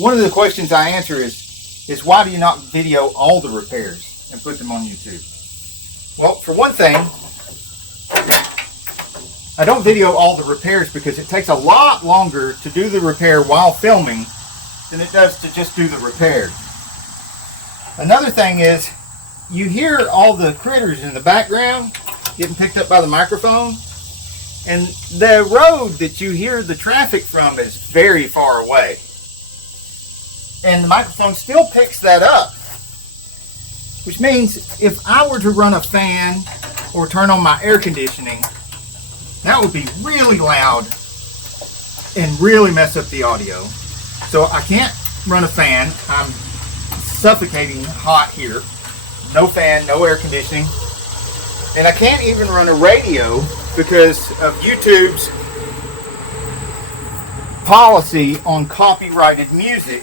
One of the questions I answer is why do you not video all the repairs and put them on YouTube? Well, for one thing, I don't video all the repairs because it takes a lot longer to do the repair while filming than it does to just do the repair. Another thing is, you hear all the critters in the background getting picked up by the microphone, and the road that you hear the traffic from is very far away. And the microphone still picks that up, which means if I were to run a fan or turn on my air conditioning, that would be really loud and really mess up the audio. So I can't run a fan. I'm suffocating hot here. No fan, no air conditioning. And I can't even run a radio because of YouTube's policy on copyrighted music.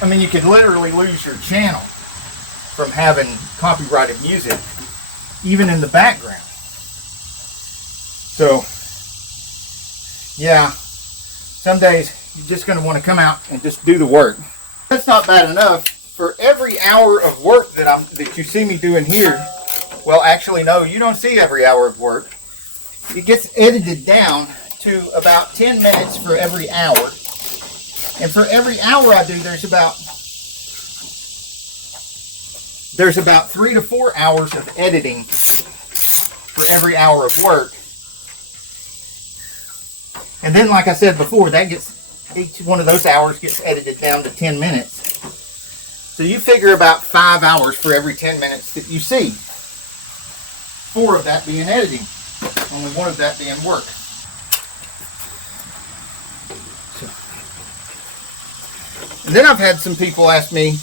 I mean, you could literally lose your channel from having copyrighted music, even in the background. So, yeah, some days you're just going to want to come out and just do the work. That's not bad enough. For every hour of work that you see me doing here, well, actually, no, you don't see every hour of work. It gets edited down to about 10 minutes for every hour. And for every hour I do, there's about 3 to 4 hours of editing for every hour of work. And then, like I said before, each one of those hours gets edited down to 10 minutes. So you figure about 5 hours for every 10 minutes that you see. 4 of that being editing. Only 1 of that being work. And then I've had some people ask me,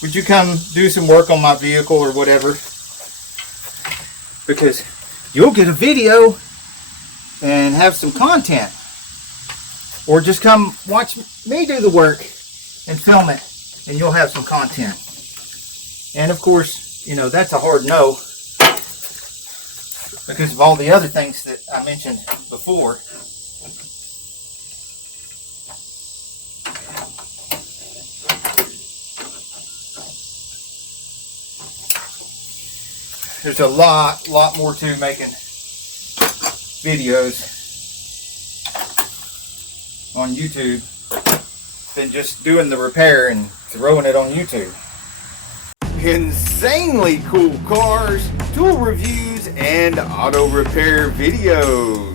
would you come do some work on my vehicle or whatever? Because you'll get a video and have some content. Or just come watch me do the work and film it, and you'll have some content. And of course, you know, that's a hard no because of all the other things that I mentioned before. There's a lot more to making videos on YouTube than just doing the repair and throwing it on YouTube. Insanely cool cars, tool reviews, and auto repair videos.